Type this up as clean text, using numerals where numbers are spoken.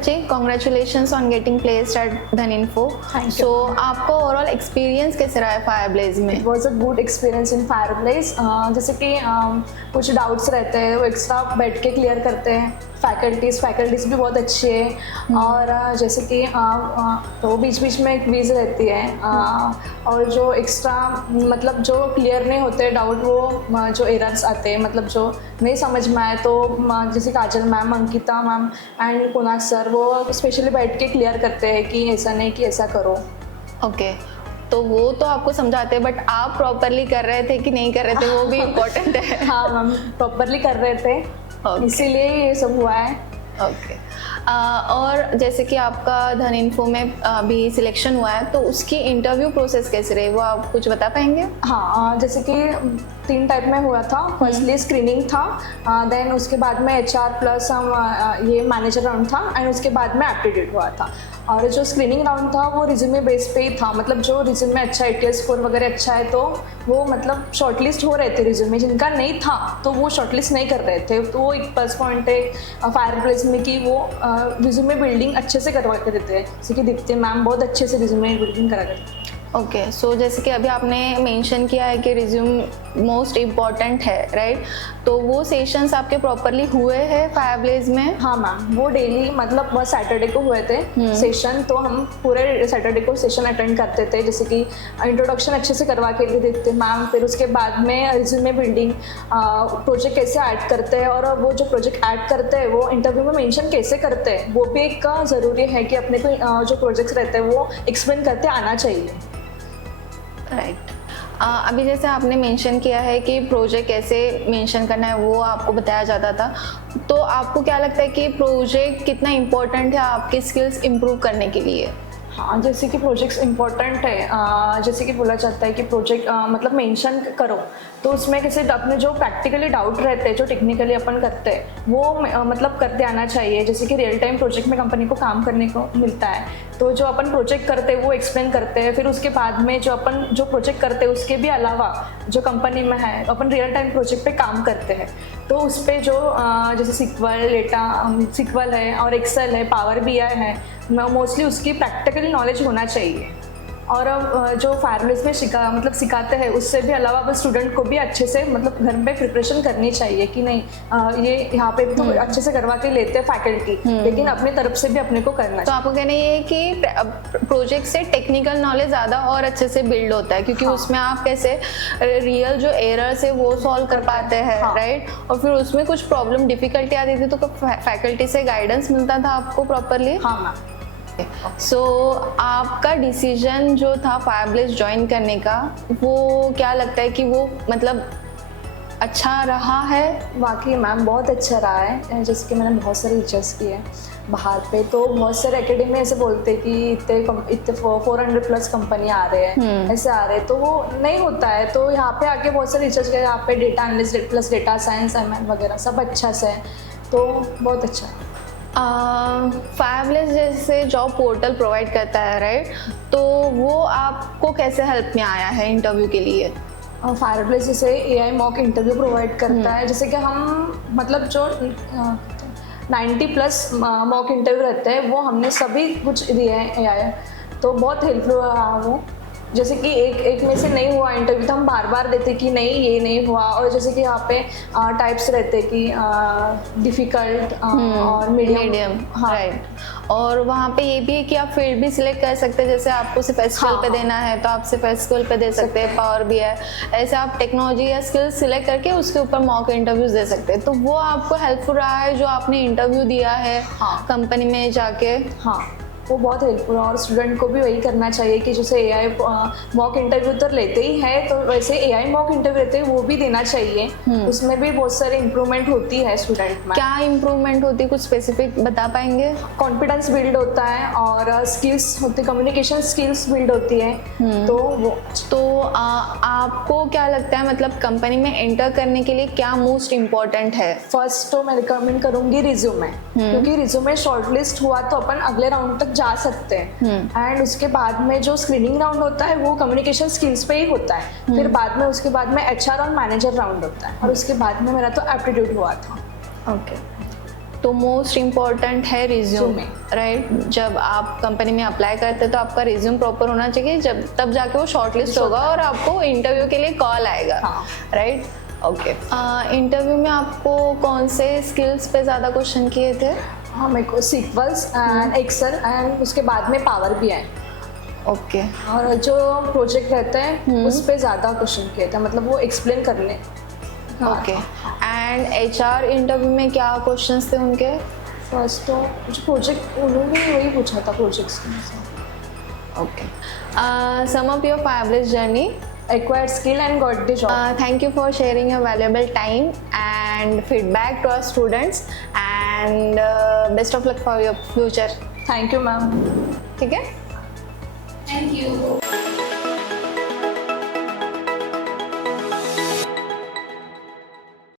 Prachi, congratulations on getting placed at Dhaninfo. Thank you. So आपको overall experience कैसे रहा है फायरब्लेज में? It was a good experience in Fireblaze. जैसे कि कुछ डाउट्स रहते हैं वो एक्स्ट्रा बैठ के क्लियर करते हैं। फैकल्टीज़ भी बहुत अच्छी है। और जैसे कि तो बीच बीच में क्विज रहती है। और जो एक्स्ट्रा मतलब जो क्लियर नहीं होते डाउट, वो जो एरर्स आते हैं, मतलब जो नहीं समझ में आए, तो जैसे Kajal ma'am, Ankita ma'am and Kunal sir, वो स्पेशली बैठ के क्लियर करते हैं कि ऐसा नहीं, कि ऐसा करो। ओके, तो वो तो आपको समझाते हैं, बट आप प्रॉपरली कर रहे थे कि नहीं कर रहे थे, वो भी इम्पोर्टेंट है। हाँ मैम, प्रॉपरली कर रहे थे। Okay. इसीलिए ये सब हुआ है। ओके, और जैसे कि आपका धनइन्फो में अभी सिलेक्शन हुआ है, तो उसकी इंटरव्यू प्रोसेस कैसे रही, वो आप कुछ बता पाएंगे? हाँ, जैसे कि 3 टाइप में हुआ था। फर्स्टली स्क्रीनिंग था, देन उसके बाद में HR प्लस ये मैनेजर राउंड था, एंड उसके बाद में एप्टीट्यूड हुआ था। और जो स्क्रीनिंग राउंड था वो रिज्यूमे बेस पे ही था, मतलब जो रिज्यूमे अच्छा, ATS स्कोर वगैरह अच्छा है तो वो मतलब शॉर्टलिस्ट हो रहे थे रिज्यूमे, जिनका नहीं था तो वो शॉर्टलिस्ट नहीं कर रहे थे। तो वो एक प्लस पॉइंट है फायरब्लेज में कि वो रिज्यूमे बिल्डिंग अच्छे से करवा के देते हैं। जैसे कि दीप्ति मैम बहुत अच्छे से रिज्यूमे बिल्डिंग करा करते हैं। ओके, सो जैसे कि अभी आपने मेंशन किया है कि रिज्यूम मोस्ट इम्पॉर्टेंट है, राइट? तो वो सेशंस आपके प्रॉपरली हुए हैं फायरब्लेज में? हाँ मैम, वो डेली मतलब वो सैटरडे को हुए थे सेशन, तो हम पूरे सैटरडे को सेशन अटेंड करते थे। जैसे कि इंट्रोडक्शन अच्छे से करवा के देते मैम, फिर उसके बाद में रिज्यूमे बिल्डिंग, प्रोजेक्ट कैसे ऐड करते हैं, और वो जो प्रोजेक्ट ऐड करते हैं वो इंटरव्यू में मेंशन कैसे करते हैं, वो भी एक ज़रूरी है कि अपने को जो प्रोजेक्ट्स रहते हैं वो एक्सप्लेन करते आना चाहिए। राइट। अभी जैसे आपने मेंशन किया है कि प्रोजेक्ट कैसे मेंशन करना है वो आपको बताया जाता था, तो आपको क्या लगता है कि प्रोजेक्ट कितना इम्पोर्टेंट है आपके स्किल्स इम्प्रूव करने के लिए? हाँ, जैसे कि प्रोजेक्ट्स इंपॉर्टेंट है। जैसे कि बोला जाता है कि प्रोजेक्ट मतलब मेंशन करो, तो उसमें कैसे अपने जो प्रैक्टिकली डाउट रहते हैं, जो टेक्निकली अपन करते हैं, वो मतलब करते आना चाहिए। जैसे कि रियल टाइम प्रोजेक्ट में कंपनी को काम करने को मिलता है, तो जो अपन प्रोजेक्ट करते हैं वो एक्सप्लेन करते हैं। फिर उसके बाद में जो अपन जो प्रोजेक्ट करते हैं उसके भी अलावा जो कंपनी में है अपन रियल टाइम प्रोजेक्ट पे काम करते हैं, तो उस पर जो जैसे सिक्वल है और एक्सेल है, पावर BI है, मोस्टली उसकी प्रैक्टिकल नॉलेज होना चाहिए। और जो फायरब्लेज में सिखाते हैं, उससे भी अलावा बस स्टूडेंट को भी अच्छे से मतलब घर पे प्रिपरेशन करनी चाहिए कि नहीं ये यहाँ पे तो अच्छे से करवा के लेते हैं फैकल्टी, लेकिन अपनी तरफ से भी अपने को करना तो आपको कहना ये है कि प्रोजेक्ट से टेक्निकल नॉलेज ज़्यादा और अच्छे से बिल्ड होता है, क्योंकि उसमें आप कैसे रियल जो एरर्स है वो सॉल्व कर पाते हैं, राइट? और फिर उसमें कुछ प्रॉब्लम डिफिकल्टी आती थी तो फैकल्टी से गाइडेंस मिलता था आपको प्रॉपरली? हाँ मैम। सो आपका डिसीजन जो था फायरब्लेज ज्वाइन करने का, वो क्या लगता है कि वो मतलब अच्छा रहा है? वाकई मैम बहुत अच्छा रहा है। जैसे कि मैंने बहुत सारे रिसर्च किए बाहर पे, तो बहुत सारे एकेडमी ऐसे बोलते हैं कि इतने 400 प्लस कंपनी आ रहे हैं, ऐसे आ रहे हैं, तो वो नहीं होता है। तो यहाँ पे आके बहुत सारे रिसर्च किया, यहाँ पे data analyst plus data science, ML वगैरह सब अच्छा से है, तो बहुत अच्छा है। फायरब्लेज जैसे जॉब पोर्टल प्रोवाइड करता है, राइट? तो वो आपको कैसे हेल्प में आया है इंटरव्यू के लिए? फायरब्लेज जैसे AI मॉक इंटरव्यू प्रोवाइड करता है। जैसे कि हम मतलब जो 90+ मॉक इंटरव्यू रहते हैं वो हमने सभी कुछ दिए हैं AI, तो बहुत हेल्पफुल रहा वो। जैसे कि एक में से नहीं हुआ इंटरव्यू तो हम बार बार देते कि नहीं ये नहीं हुआ। और जैसे कि यहाँ पे टाइप्स रहते कि डिफ़िकल्ट और मीडियम। हाँ, राइट। और वहाँ पे ये भी है कि आप फील्ड भी सिलेक्ट कर सकते हैं, जैसे आपको सिर्फ SQL पे देना है तो आप सिर्फ SQL पे दे सकते हैं, पावर BI, ऐसे आप टेक्नोलॉजी या स्किल्स सिलेक्ट करके उसके ऊपर मॉक इंटरव्यूज दे सकते हैं। तो वो आपको हेल्पफुल रहा है जो आपने इंटरव्यू दिया है कंपनी में जाके? हाँ, वो बहुत हेल्पफुल है। और स्टूडेंट को भी वही करना चाहिए कि जैसे AI मॉक इंटरव्यू तो लेते ही है, तो वैसे AI मॉक इंटरव्यू लेते हैं वो भी देना चाहिए। उसमें भी बहुत सारी इम्प्रूवमेंट होती है स्टूडेंट में। क्या इम्प्रूवमेंट होती है, कुछ स्पेसिफिक बता पाएंगे? कॉन्फिडेंस बिल्ड होता है और स्किल्स होती, कम्युनिकेशन स्किल्स बिल्ड होती है। तो वो आपको क्या लगता है मतलब कंपनी में एंटर करने के लिए क्या मोस्ट इम्पोर्टेंट है? फर्स्ट तो मैं रिकमेंड करूंगी रिज्यूमे, क्योंकि रिज्यूमे शॉर्टलिस्ट हुआ तो अपन अगले राउंड तक जा सकते हैं। एंड उसके बाद में जो स्क्रीनिंग राउंड होता है वो कम्युनिकेशन स्किल्स पे ही होता है। फिर बाद में उसके बाद में HR और मैनेजर राउंड होता है, और उसके बाद में मेरा तो एप्टीट्यूड हुआ था। ओके, तो मोस्ट इम्पॉर्टेंट है रिज्यूम, Resume. राइट। जब आप कंपनी में अप्लाई करते हैं तो आपका रिज्यूम प्रॉपर होना चाहिए, जब तब जाके वो शॉर्टलिस्ट होगा और आपको इंटरव्यू के लिए कॉल आएगा, हाँ. राइट। ओके, इंटरव्यू में आपको कौन से स्किल्स पे ज़्यादा क्वेश्चन किए थे? हाँ, मेरे को सीक्वल्स एंड एक्सेल एंड उसके बाद में पावर भी है, ओके, और जो प्रोजेक्ट रहते हैं उस पे ज़्यादा क्वेश्चन किए थे, मतलब वो एक्सप्लेन करने। ओके। एंड एचआर इंटरव्यू में क्या क्वेश्चंस थे उनके? फर्स्ट तो जो प्रोजेक्ट उन्होंने वही पूछा था projects okay, some of your fabulous journey. Acquired skill and got the job. Thank you for sharing your valuable time and feedback to our students, and best of luck for your future. Thank you ma'am. ठीक है? Thank you.